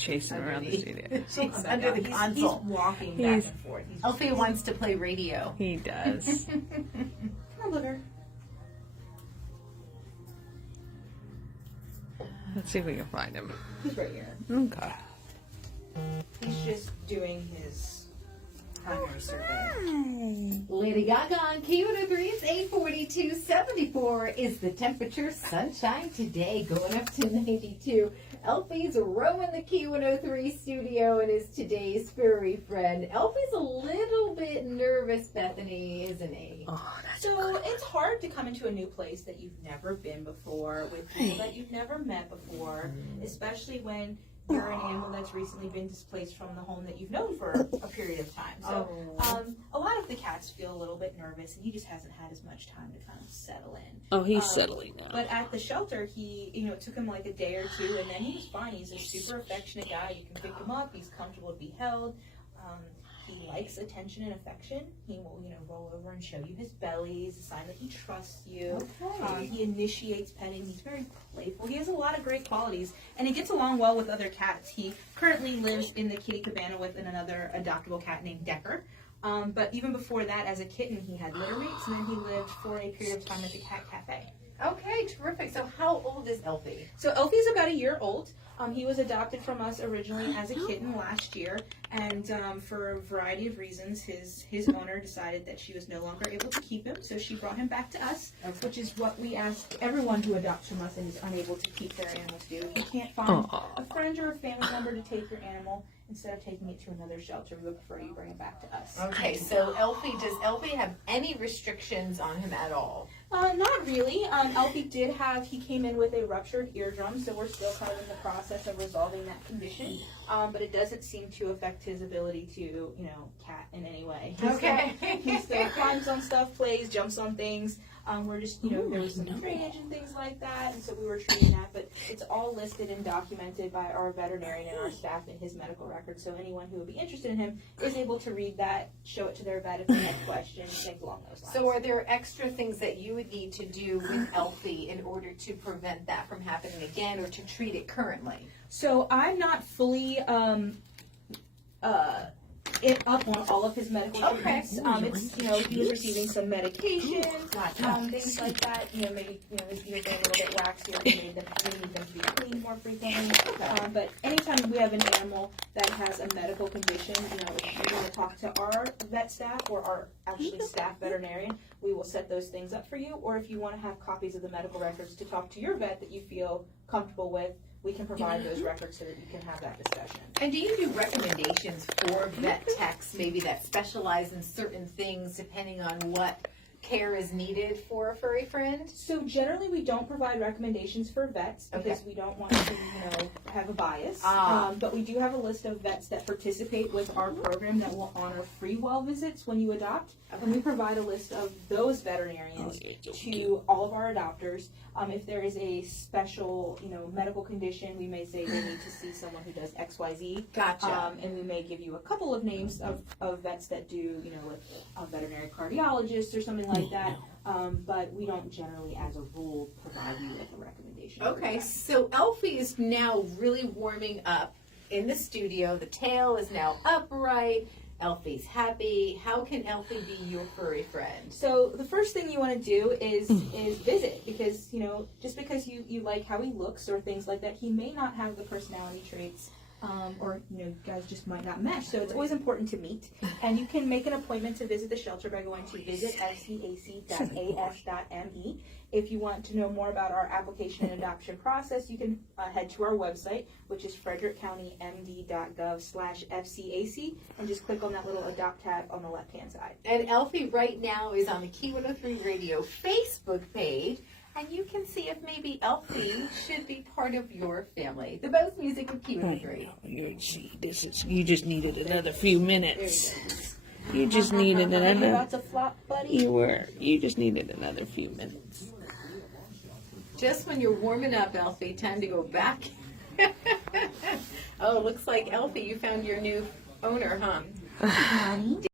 chasing around the studio. She's under the console. He's walking back and forth. Elfie wants to play radio. He does. Come on, Booger. Let's see if we can find him. He's right here. Okay. He's just doing his primary survey. Lady Gaga on Q103, it's 842.74 is the temperature. Sunshine today, going up to 92. Elfie's roaming the Q103 studio and is today's furry friend. Elfie's a little bit nervous, Bethany, isn't he? Oh, that's So it's hard to come into a new place that you've never been before, with people that you've never met before, especially when you're an animal that's recently been displaced from the home that you've known for a period of time. So a lot of the cats feel a little bit nervous, and he just hasn't had as much time to kind of settle in. Oh, he's settling now. But at the shelter, he, it took him like a day or two, and then he was fine. He's a super affectionate guy. You can pick him up. He's comfortable to be held. He likes attention and affection. He will, roll over and show you his belly. It's a sign that he trusts you. Okay. He initiates petting. He's very playful. He has a lot of great qualities, and he gets along well with other cats. He currently lives in the kitty cabana with another adoptable cat named Decker. But even before that, as a kitten, he had litter mates, and then he lived for a period of time at the cat cafe. Okay, terrific. So how old is Elfie? So Elfie's about a year old. He was adopted from us originally as a kitten last year, and for a variety of reasons, his owner decided that she was no longer able to keep him, so she brought him back to us, which is what we ask everyone who adopts from us and is unable to keep their animals do. If you can't find a friend or a family member to take your animal, instead of taking it to another shelter, we would prefer you bring it back to us. Okay, so does Elfie have any restrictions on him at all? Not really. Elfie he came in with a ruptured eardrum, so we're still kind of in the process of resolving that condition. But it doesn't seem to affect his ability to, cat in any way. He still climbs on stuff, plays, jumps on things. We're just, there was some drainage and things like that, and so we were treating that. But it's all listed and documented by our veterinarian and our staff in his medical records. So anyone who would be interested in him is able to read that, show it to their vet if they have questions, things along those lines. So are there extra things that you would need to do with Elfie in order to prevent that from happening again or to treat it currently? So I'm not fully up on all of his medical treatments. It's he was receiving some medication, things like that. Maybe his ears are a little bit waxier. We need them to be cleaned more frequently. But anytime we have an animal that has a medical condition, if you want to talk to our vet staff or our actually staff veterinarian, we will set those things up for you. Or if you want to have copies of the medical records to talk to your vet that you feel comfortable with, we can provide those records so that you can have that discussion. And do you do recommendations for vet techs, maybe that specialize in certain things depending on what care is needed for a furry friend? So generally we don't provide recommendations for vets because we don't want to, have a bias. But we do have a list of vets that participate with our program that will honor free well visits when you adopt. And we provide a list of those veterinarians to all of our adopters. If there is a special, medical condition, we may say they need to see someone who does XYZ. Gotcha. And we may give you a couple of names of vets that do, like a veterinary cardiologist or something like that. But we don't generally, as a rule, provide you with a recommendation. Okay, so Elfie is now really warming up in the studio. The tail is now upright. Elfie's happy. How can Elfie be your furry friend? So the first thing you want to do is visit, because just because you like how he looks or things like that, he may not have the personality traits, or you guys just might not mesh. So it's always important to meet, and you can make an appointment to visit the shelter by going to visitfcac.as.me. If you want to know more about our application and adoption process, you can head to our website, which is frederickcountymd.gov/FCAC, and just click on that little adopt tab on the left-hand side. And Elfie right now is on the Q103 Radio Facebook page, and you can see if maybe Elfie should be part of your family. The best music of Q103. You just needed another few minutes. You just needed Are you another. about to flop, buddy? You just needed another few minutes. Just when you're warming up, Elfie, time to go back. Oh, looks like Elfie, you found your new owner, huh?